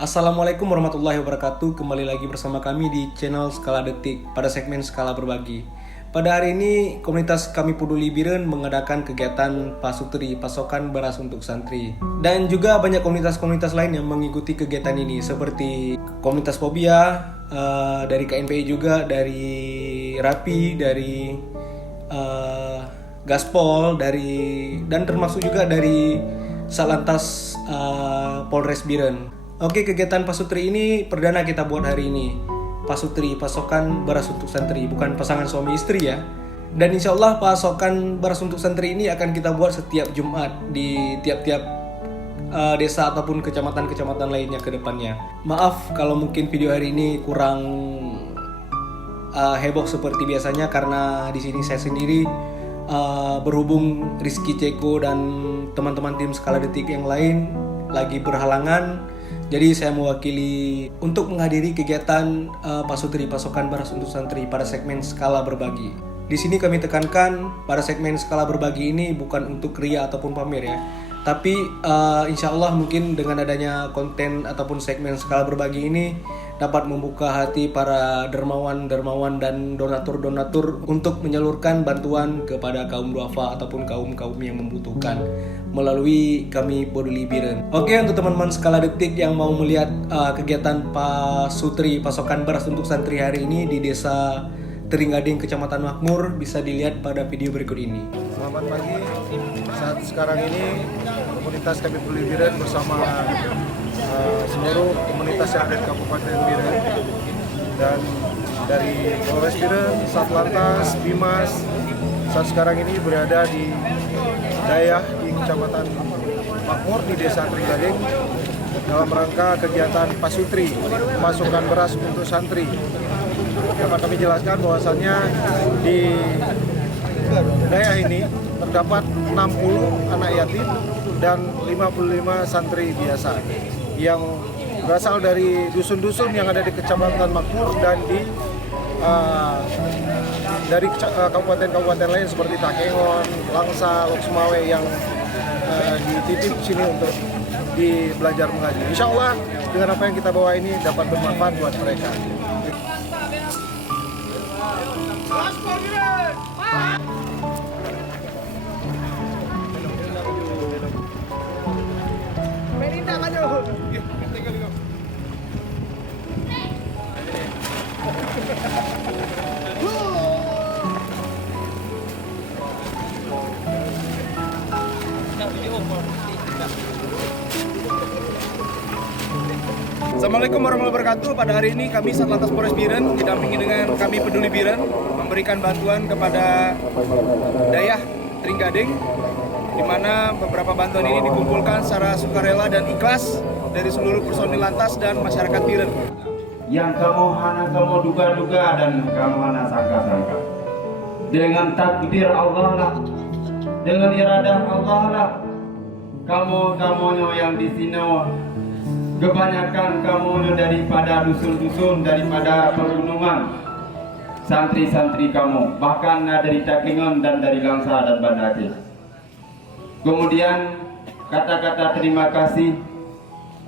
Assalamualaikum warahmatullahi wabarakatuh. Kembali lagi bersama kami di channel Skala Detik pada segmen Skala Berbagi. Pada hari ini, komunitas Kami Peduli Biren mengadakan kegiatan pasutri, pasokan beras untuk santri. Dan juga banyak komunitas-komunitas lain yang mengikuti kegiatan ini, seperti komunitas Fobia, dari KNPI juga, dari Rapi, dari Gaspol, dan termasuk juga dari Satlantas Polres Biren. Oke, kegiatan pasutri ini perdana kita buat hari ini. Pasutri, pasokan beras untuk santri, bukan pasangan suami istri ya. Dan insya Allah pasokan beras untuk santri ini akan kita buat setiap Jumat di tiap-tiap desa ataupun kecamatan-kecamatan lainnya ke depannya. Maaf kalau mungkin video hari ini kurang heboh seperti biasanya, karena di sini saya sendiri berhubung Rizky Ceko dan teman-teman tim Skala Detik yang lain lagi berhalangan. Jadi saya mewakili untuk menghadiri kegiatan pasutri, pasokan beras untuk santri pada segmen Skala Berbagi. Di sini kami tekankan pada segmen Skala Berbagi ini bukan untuk ria ataupun pamer ya. Tapi insya Allah mungkin dengan adanya konten ataupun segmen Skala Berbagi ini dapat membuka hati para dermawan-dermawan dan donatur-donatur untuk menyalurkan bantuan kepada kaum duafa ataupun kaum-kaum yang membutuhkan melalui Kami Peduli Biren. Oke, untuk teman-teman Skala Detik yang mau melihat kegiatan pasutri, pasokan beras untuk santri hari ini di Desa Tringgading, Kecamatan Makmur, bisa dilihat pada video berikut ini. Selamat pagi. Saat sekarang ini komunitas Kami Peduli Biren bersama seluruh komunitas yang ada di Kabupaten Biren dan dari Polres Biren, Satlantas, Bimas, saat sekarang ini berada di Dayah di Kecamatan Makmur di Desa Tringgading dalam rangka kegiatan pasutri, pemasukan beras untuk santri. Dapat kami jelaskan bahwasannya di Dayah ini terdapat 60 anak yatim dan 55 santri biasa yang berasal dari dusun-dusun yang ada di Kecamatan Makmur dan dari kabupaten-kabupaten lain seperti Takengon, Langsa, Loksmawe yang dititip sini untuk belajar mengaji. Insya Allah dengan apa yang kita bawa ini dapat bermanfaat buat mereka. Assalamualaikum warahmatullahi wabarakatuh. Pada hari ini kami Satlantas Polres Biren didampingi dengan Kami Peduli Biren memberikan bantuan kepada Dayah Tringgading, di mana beberapa bantuan ini dikumpulkan secara sukarela dan ikhlas dari seluruh personil lantas dan masyarakat Biren. Yang kamu duga-duga dan kamu sangka-sangka. Dengan takdir Allah lah, dengan iradah Allah lah, kamu yang di sini, kebanyakan kamu daripada dusun-dusun, daripada pegunungan, santri-santri kamu, bahkan dari Takengon dan dari Langsa dan Banda Aceh. Kemudian kata-kata terima kasih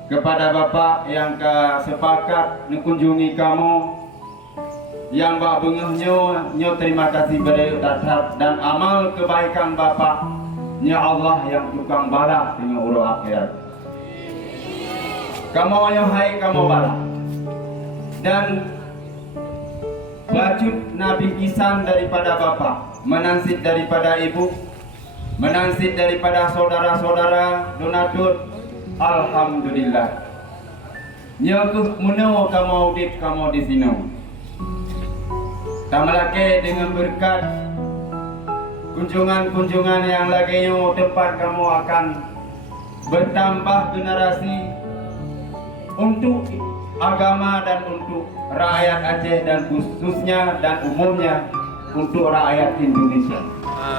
kepada Bapak yang sepakat mengunjungi kamu, yang Mbak bengahnya terima kasih berdasar dan amal kebaikan Bapak, ya Allah yang tukang balas dengan urut akhirat. Kamu hai kamu balas dan bajut Nabi Kisan daripada Bapak, menansit daripada Ibu, menansit daripada saudara-saudara donatur. Alhamdulillah. Nyakuh muno kamu audit kamu di sini. Tamalake dengan berkat kunjungan-kunjungan yang lagi tempat kamu akan bertambah generasi untuk agama dan untuk rakyat Aceh dan khususnya dan umumnya untuk rakyat Indonesia.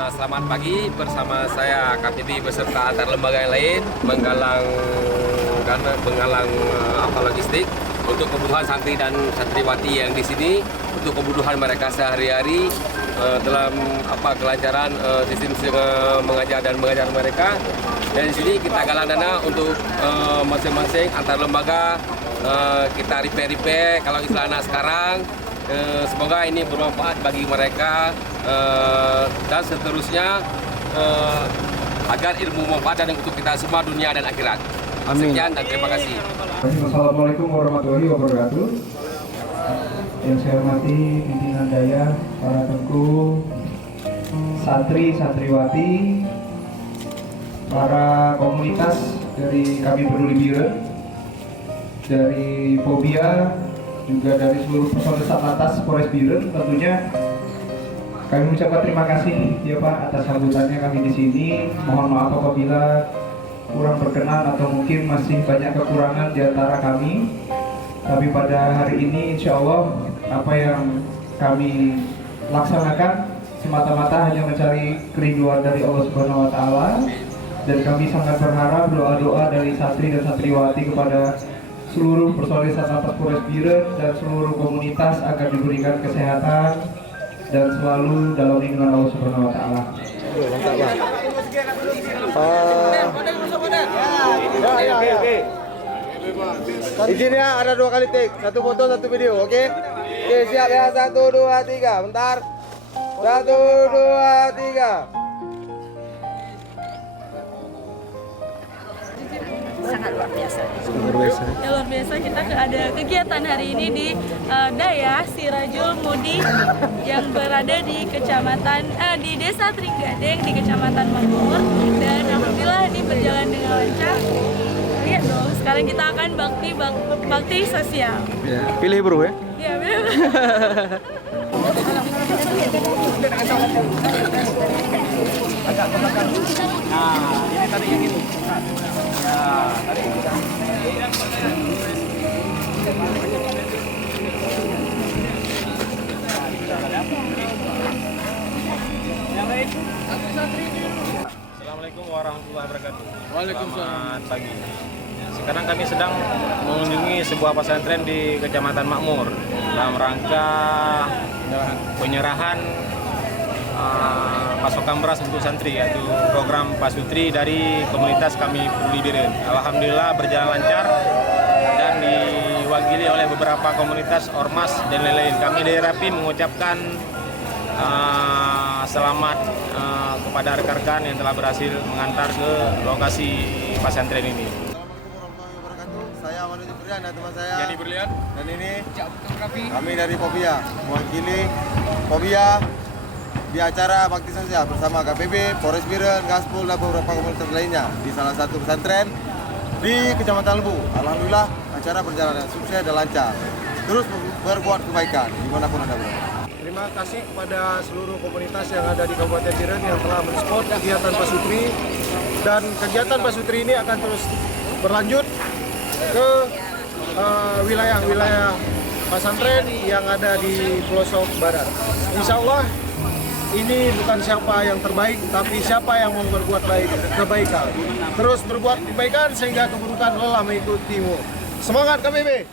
Selamat pagi, bersama saya KPB beserta antar lembaga yang lain menggalang logistik untuk kebutuhan santri dan santriwati yang di sini, untuk kebutuhan mereka sehari-hari dalam kelancaran sistem mengajar dan mengajar mereka. Dan di sini kita galang dana untuk masing-masing antar lembaga, kita repair kalau istilahnya sekarang. Semoga ini bermanfaat bagi mereka dan seterusnya agar ilmu manfaat dan untuk kita semua dunia dan akhirat. Sekian dan terima kasih. Assalamualaikum warahmatullahi wabarakatuh. Yang saya hormati pimpinan daya, para tengku, santri, santriwati, para komunitas dari kami Peduli Biren, dari Fobia, juga dari seluruh personel Satlantas Polres Biren. Tentunya kami mengucapkan terima kasih ya Pak atas sambutannya kami di sini. Mohon maaf apabila kurang berkenan atau mungkin masih banyak kekurangan di antara kami. Tapi pada hari ini insya Allah apa yang kami laksanakan semata-mata hanya mencari kerinduan dari Allah Subhanahu Wa Taala. Dan kami sangat berharap doa-doa dari santri dan santriwati kepada seluruh personil Satlantas Polres Biren dan seluruh komunitas agar diberikan kesehatan dan selalu dalam lindungan Allah Subhanahu Wa Taala. Izin ya, ada 2 kali take, 1 foto 1 video, oke? Oke, siap ya, 1, 2, 3, bentar. 1, 2, 3. Sangat luar biasa. Ya, luar biasa. Kita ada kegiatan hari ini di Daya Sirajul Mudi yang berada di di Desa Trenggading di Kecamatan Makmur, dan alhamdulillah ini berjalan dengan lancar. Lihat dong, sekarang kita akan bakti sosial. Ya, pilih bro ya. Ya, benar. Ini tadi yang itu. Assalamualaikum warahmatullahi wabarakatuh. Waalaikumsalam. Selamat pagi. Sekarang kami sedang mengunjungi sebuah pesantren di Kecamatan Makmur dalam rangka penyerahan pasokan beras untuk santri, yaitu program Pasutri dari komunitas kami Peduli Biren. Alhamdulillah berjalan lancar dan diwakili oleh beberapa komunitas ormas dan lain-lain. Kami dari Rapi mengucapkan selamat kepada rekan-rekan yang telah berhasil mengantar ke lokasi pesantren ini. Saya Waduh Berlian dan teman saya. Jadi Berlian. Dan ini kami dari Fobia, mewakili Fobia di acara bakti sosial bersama KPB, Polres Biren, Gaspol dan beberapa komunitas lainnya di salah satu pesantren di Kecamatan Lebu. Alhamdulillah acara berjalan dengan sukses dan lancar. Terus berbuat kebaikan dimanapun Anda berada. Terima kasih kepada seluruh komunitas yang ada di Kabupaten Biren yang telah mensupport kegiatan Pasutri, dan kegiatan Pasutri ini akan terus berlanjut ke wilayah-wilayah pesantren yang ada di pelosok barat. Insya Allah ini bukan siapa yang terbaik, tapi siapa yang mau berbuat kebaikan. Terus berbuat kebaikan sehingga keburukan lelah mengikutimu. Semangat KPB!